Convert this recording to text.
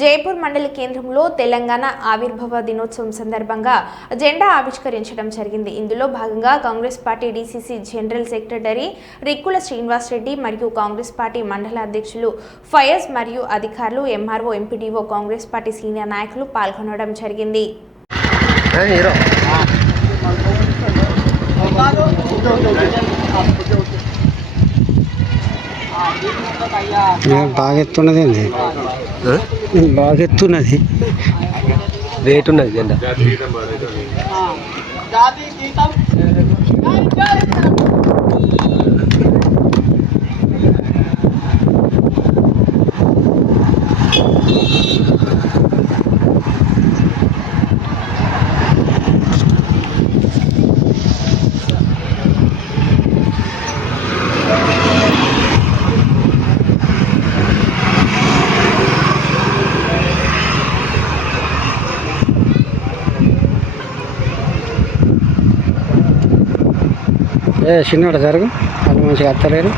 జైపూర్ మండల కేంద్రంలో తెలంగాణ ఆవిర్భావ దినోత్సవం సందర్భంగా జెండా ఆవిష్కరించడం జరిగింది. ఇందులో భాగంగా Congress party DCC general secretary Rikkula Srinivas Reddy మరియు కాంగ్రెస్ పార్టీ మండల అధ్యక్షులు ఫయజ్ మరియు అధికారులు, MRO, MPDO, Congress party senior నాయకులు పాల్గొనడం జరిగింది. బాగెత్తున్నది బాగెత్తున్నది రేట్ ఉన్నది జెండా. చిన్నోడు జరుగు, వాళ్ళు మంచిగా అత్తలేరు.